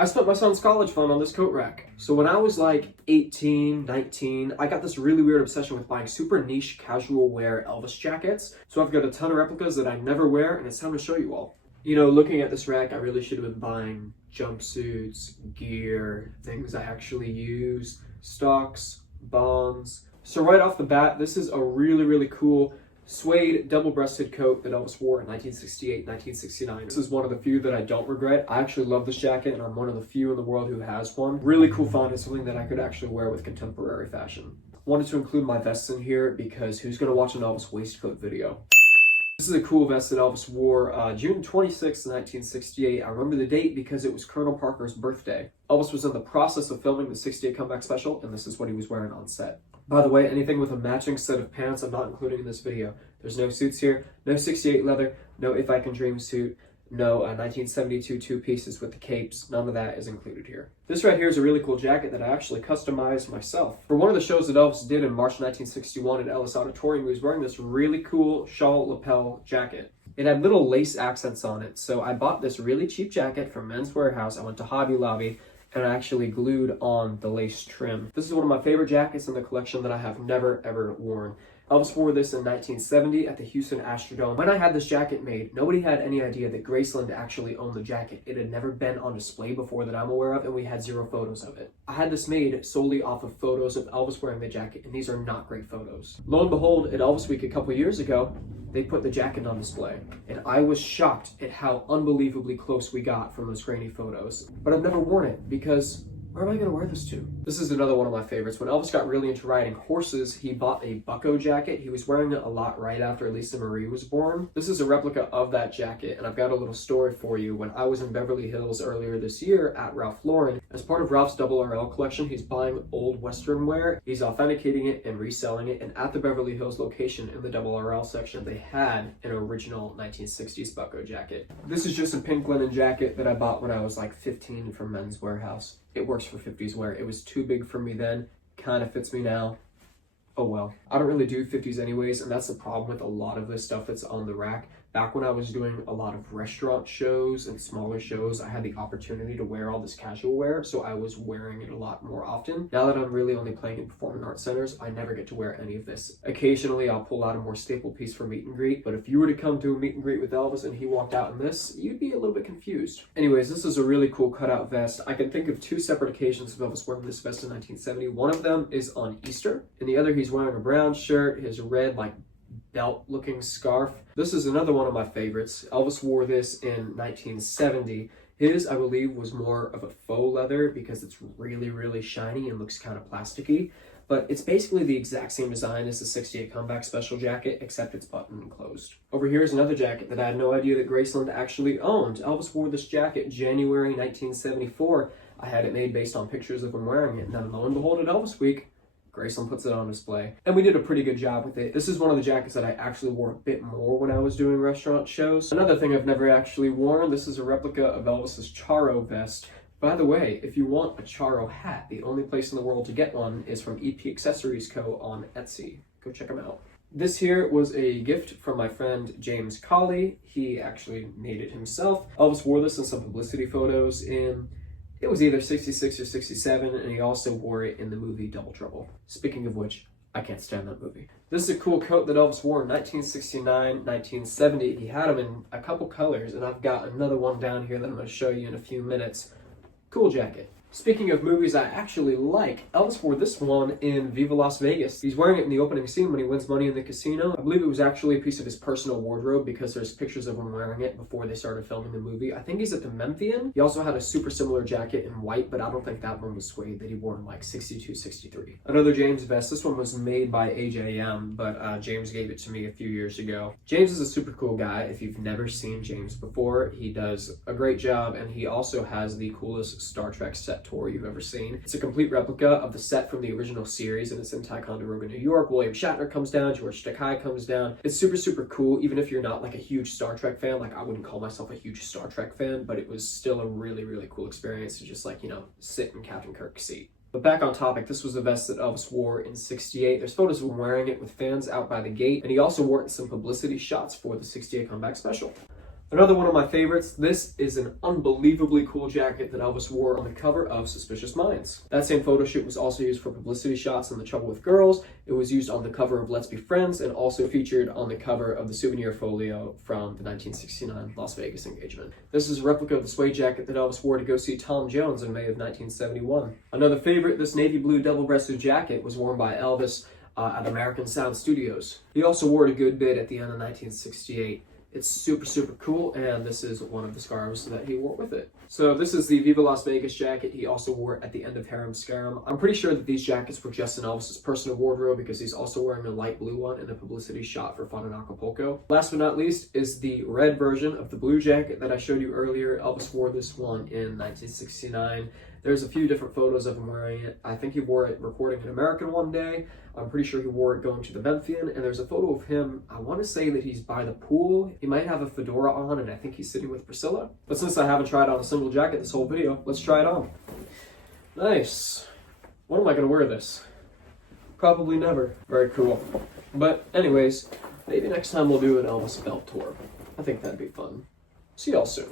I spent my son's college fund on this coat rack. So when I was like 18, 19, I got this really weird obsession with buying super niche casual wear Elvis jackets. So I've got a ton of replicas that I never wear, and it's time to show you all. You know, looking at this rack, I really should have been buying jumpsuits, gear, things I actually use, stocks, bonds. So right off the bat, this is a really cool suede double-breasted coat that Elvis wore in 1968, 1969. This is one of the few that I don't regret. I actually love this jacket, and I'm one of the few in the world who has one. Really cool find, and something that I could actually wear with contemporary fashion. Wanted to include my vests in here because who's gonna watch an Elvis waistcoat video? This is a cool vest that Elvis wore June 26, 1968. I remember the date because it was Colonel Parker's birthday. Elvis was in the process of filming the 68 comeback special, and this is what he was wearing on set. By the way, anything with a matching set of pants I'm not including in this video. There's no suits here, no 68 leather, no If I Can Dream suit, no 1972 two pieces with the capes. None of that is included here. This right here is a really cool jacket that I actually customized myself. For one of the shows that Elvis did in March 1961 at Ellis Auditorium, he was wearing this really cool shawl lapel jacket. It had little lace accents on it, so I bought this really cheap jacket from Men's Warehouse. I went to Hobby Lobby and I actually glued on the lace trim. This is one of my favorite jackets in the collection that I have never ever worn. Elvis wore this in 1970 at the Houston Astrodome. When I had this jacket made, nobody had any idea that Graceland actually owned the jacket. It had never been on display before that I'm aware of, and we had 0 photos of it. I had this made solely off of photos of Elvis wearing the jacket, and these are not great photos. Lo and behold, at Elvis Week a couple years ago, they put the jacket on display, and I was shocked at how unbelievably close we got from those grainy photos. But I've never worn it because where am I going to wear this to? This is another one of my favorites. When Elvis got really into riding horses, he bought a bucko jacket. He was wearing it a lot right after Lisa Marie was born. This is a replica of that jacket, and I've got a little story for you. When I was in Beverly Hills earlier this year at Ralph Lauren, as part of Ralph's Double RL collection, he's buying old Western wear. He's authenticating it and reselling it, and at the Beverly Hills location in the Double RL section, they had an original 1960s bucko jacket. This is just a pink linen jacket that I bought when I was like 15 from Men's Warehouse. It works for 50s wear. It was too big for me then, kind of fits me now. Oh well. I don't really do 50s anyways, and that's the problem with a lot of this stuff that's on the rack. Back when I was doing a lot of restaurant shows and smaller shows, I had the opportunity to wear all this casual wear, so I was wearing it a lot more often. Now that I'm really only playing in performing arts centers, I never get to wear any of this. Occasionally, I'll pull out a more staple piece for meet and greet, but if you were to come to a meet and greet with Elvis and he walked out in this, you'd be a little bit confused. Anyways, this is a really cool cutout vest. I can think of 2 separate occasions of Elvis wearing this vest in 1970. One of them is on Easter, and the other he's wearing a brown shirt, his red belt looking scarf. This is another one of my favorites. Elvis wore this in 1970. His, I believe, was more of a faux leather because it's really shiny and looks kind of plasticky, but it's basically the exact same design as the 68 comeback special jacket, except it's buttoned and closed. Over here is another jacket that I had no idea that Graceland actually owned. Elvis wore this jacket January 1974. I had it made based on pictures of him wearing it, and then lo and behold, at Elvis Week, Graceland puts it on display, and we did a pretty good job with it. This is one of the jackets that I actually wore a bit more when I was doing restaurant shows. Another thing I've never actually worn, this is a replica of Elvis's Charo vest. By the way, if you want a Charo hat, the only place in the world to get one is from EP Accessories Co. on Etsy. Go check them out. This here was a gift from my friend James Colley. He actually made it himself. Elvis wore this in some publicity photos it was either 66 or 67, and he also wore it in the movie Double Trouble. Speaking of which, I can't stand that movie. This is a cool coat that Elvis wore in 1969, 1970. He had them in a couple colors, and I've got another one down here that I'm going to show you in a few minutes. Cool jacket. Speaking of movies I actually like, Elvis wore this one in Viva Las Vegas. He's wearing it in the opening scene when he wins money in the casino. I believe it was actually a piece of his personal wardrobe because there's pictures of him wearing it before they started filming the movie. I think he's at the Memphian. He also had a super similar jacket in white, but I don't think that one was suede that he wore in like 62, 63. Another James vest. This one was made by AJM, but James gave it to me a few years ago. James is a super cool guy. If you've never seen James before, he does a great job, and he also has the coolest Star Trek set tour you've ever seen. It's a complete replica of the set from the original series, and it's in Ticonderoga, New York. William Shatner comes down, George Takei comes down. It's super cool, even if you're not like a huge Star Trek fan. Like, I wouldn't call myself a huge Star Trek fan, but it was still a really cool experience to just like, sit in Captain Kirk's seat. But back on topic, this was a vest that Elvis wore in 68. There's photos of him wearing it with fans out by the gate, and he also wore it in some publicity shots for the 68 comeback special. Another one of my favorites, this is an unbelievably cool jacket that Elvis wore on the cover of Suspicious Minds. That same photo shoot was also used for publicity shots in The Trouble with Girls. It was used on the cover of Let's Be Friends and also featured on the cover of the souvenir folio from the 1969 Las Vegas engagement. This is a replica of the suede jacket that Elvis wore to go see Tom Jones in May of 1971. Another favorite, this navy blue double-breasted jacket was worn by Elvis at American Sound Studios. He also wore it a good bit at the end of 1968. It's super, super cool, and this is one of the scarves that he wore with it. So this is the Viva Las Vegas jacket he also wore at the end of Harem Scarum. I'm pretty sure that these jackets were just in Elvis's personal wardrobe because he's also wearing a light blue one in a publicity shot for Fun in Acapulco. Last but not least is the red version of the blue jacket that I showed you earlier. Elvis wore this one in 1969. There's a few different photos of him wearing it. I think he wore it recording an American one day. I'm pretty sure he wore it going to the Memphian, and there's a photo of him, I want to say that he's by the pool. He might have a fedora on, and I think he's sitting with Priscilla. But since I haven't tried on a single jacket this whole video, let's try it on. Nice. When am I going to wear this? Probably never. Very cool. But anyways, maybe next time we'll do an Elvis belt tour. I think that'd be fun. See y'all soon.